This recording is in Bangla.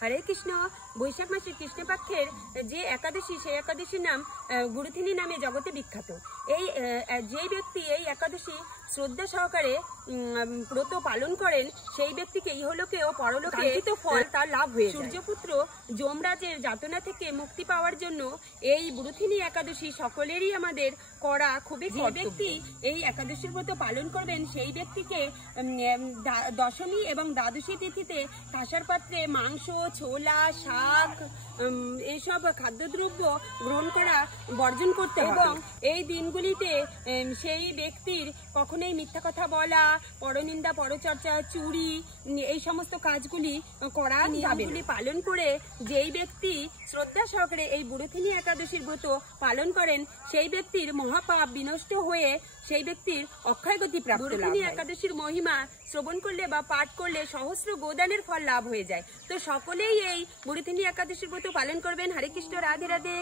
হরে কৃষ্ণ। বৈশাখ মাসের কৃষ্ণপক্ষের যে একাদশী, সেই একাদশীর নাম গুরুথিনী নামে জগতে বিখ্যাত। এই যে ব্যক্তি এই একাদশী শ্রদ্ধা সহকারে ব্রত পালন করেন, সেই ব্যক্তিকে ইহলোকে ও পরলোকে কাঙ্ক্ষিত ফল তার লাভ হয়ে যায়। সূর্যপুত্র যমরাজের যাতনা থেকে মুক্তি পাওয়ার জন্য এই গুরুথিনী একাদশী সকলেরই আমাদের করা খুবই কর্তব্য। যে ব্যক্তি এই একাদশীর ব্রত পালন করবেন, সেই ব্যক্তিকে দশমী এবং দ্বাদশী তিথিতে কাঁসার পাত্রে মাংস, ছোলা, শাক এইসব খাদ্যদ্রব্য গ্রহণ করা বর্জন করতে হবে এবং এই দিনগুলিতে সেই ব্যক্তির কখনোই মিথ্যা কথা বলা, পরনিন্দা, পরচর্চা, চুরি এই সমস্ত কাজগুলি করা যাবে না। পালন করে যেই ব্যক্তি শ্রদ্ধা সহকারে এই গুরুথিনী একাদশীর ব্রত পালন করেন, সেই ব্যক্তির মহাপাপ বিনষ্ট হয়ে সেই ব্যক্তির অক্ষয় গতি প্রাপ্ত। গুরুথিনী একাদশীর মহিমা শ্রবণ করলে বা পাঠ করলে সহস্র গোদানের ফল লাভ হয়ে যায়। তো সকলেই এই গুরুথিনী একাদশীর ব্রত পালন করবেন। হরে কৃষ্ণ, রাধে রাধে।